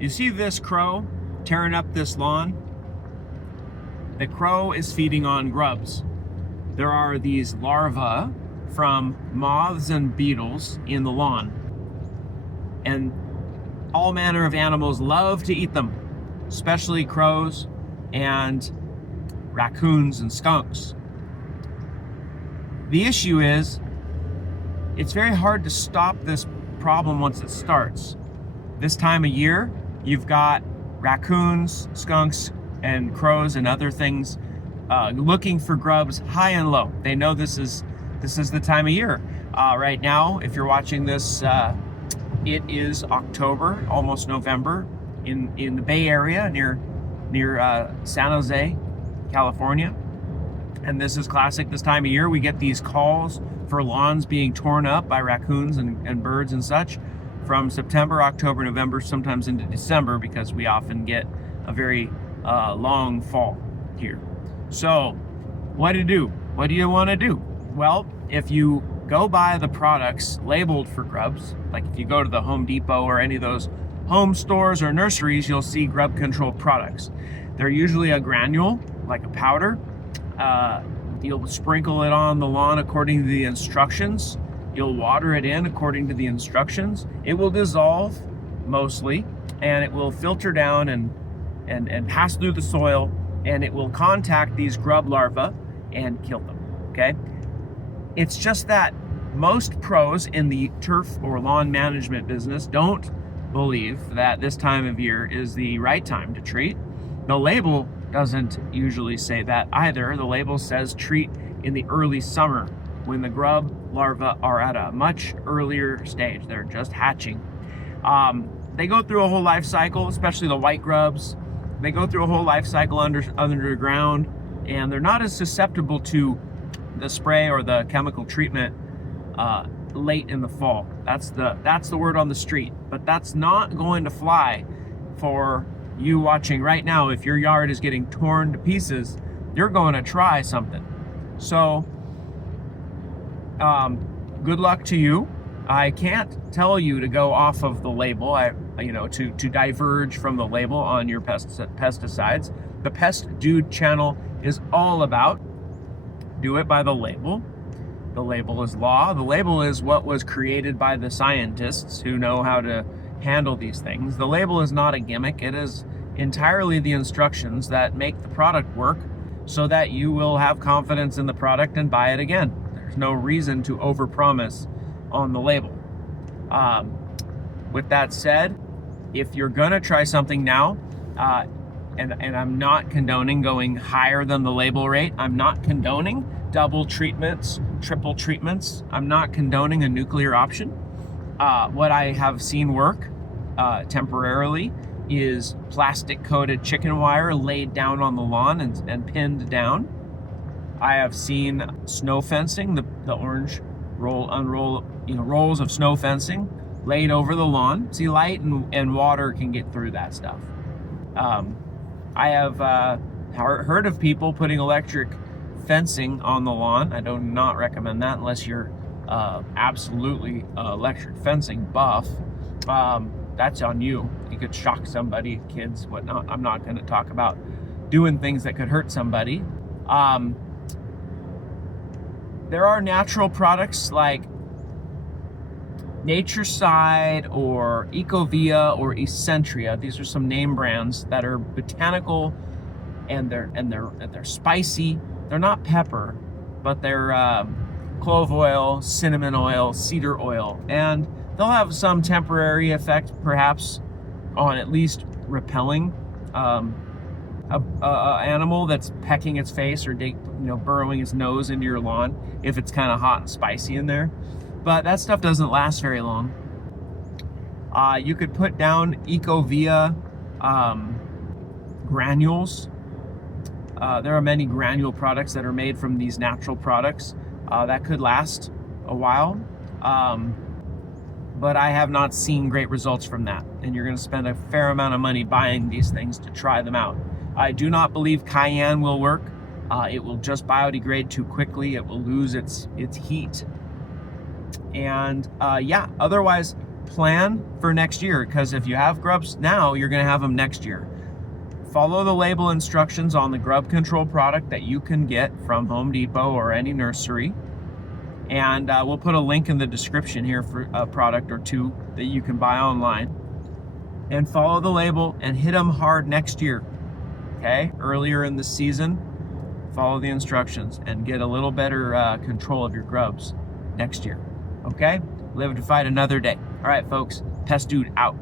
You see this crow tearing up this lawn? The crow is feeding on grubs. There are these larvae from moths and beetles in the lawn. And all manner of animals love to eat them, especially crows and raccoons and skunks. The issue is, it's very hard to stop this problem once it starts. This time of year, you've got raccoons, skunks, and crows and other things looking for grubs high and low. They know this is the time of year. Right now, if you're watching this, it is October, almost November, in the Bay Area near San Jose, California. And this is classic this time of year. We get these calls for lawns being torn up by raccoons and birds and such from September, October, November, sometimes into December, because we often get a very long fall here. So what to do? What do you want to do? Well, if you go buy the products labeled for grubs, like if you go to the Home Depot or any of those home stores or nurseries, you'll see grub control products. They're usually a granule, like a powder. You'll sprinkle it on the lawn according to the instructions. You'll water it in according to the instructions. It will dissolve mostly, and it will filter down and pass through the soil, and it will contact these grub larvae and kill them, okay? It's just that most pros in the turf or lawn management business don't believe that this time of year is the right time to treat. The label doesn't usually say that either. The label says treat in the early summer, when the grub larvae are at a much earlier stage. They're just hatching. They go through a whole life cycle, especially the white grubs. They go through a whole life cycle underground, and they're not as susceptible to the spray or the chemical treatment late in the fall. That's the word on the street, but that's not going to fly for you watching right now. If your yard is getting torn to pieces, you're going to try something. So good luck to you. I can't tell you to go off of the label, to diverge from the label on your pesticides. The Pest Dude channel is all about do it by the label. The label is law. The label is what was created by the scientists who know how to handle these things. The label is not a gimmick. It is entirely the instructions that make the product work so that you will have confidence in the product and buy it again. There's no reason to overpromise on the label. With that said, if you're gonna try something now, and I'm not condoning going higher than the label rate. I'm not condoning double treatments, triple treatments. I'm not condoning a nuclear option. What I have seen work temporarily is plastic coated chicken wire laid down on the lawn and pinned down. I have seen snow fencing, the orange rolls of snow fencing laid over the lawn. See, light and water can get through that stuff. I have heard of people putting electric fencing on the lawn. I do not recommend that unless you're absolutely electric fencing buff. That's on you. You could shock somebody, kids, whatnot. I'm not going to talk about doing things that could hurt somebody. There are natural products like Nature Side or Ecovia or Essentria. These are some name brands that are botanical, and they're spicy. They're not pepper, but they're clove oil, cinnamon oil, cedar oil, and they'll have some temporary effect, perhaps, on at least repelling a animal that's pecking its face or burrowing its nose into your lawn if it's kind of hot and spicy in there. But that stuff doesn't last very long. You could put down Ecovia granules. There are many granule products that are made from these natural products that could last a while. But I have not seen great results from that. And you're going to spend a fair amount of money buying these things to try them out. I do not believe cayenne will work. It will just biodegrade too quickly. It will lose its heat. And otherwise, plan for next year, because if you have grubs now, you're going to have them next year. Follow the label instructions on the grub control product that you can get from Home Depot or any nursery. And we'll put a link in the description here for a product or two that you can buy online. And follow the label and hit them hard next year. Okay? Earlier in the season, follow the instructions and get a little better control of your grubs next year. Okay? Live to fight another day. All right, folks. Pest Dude out.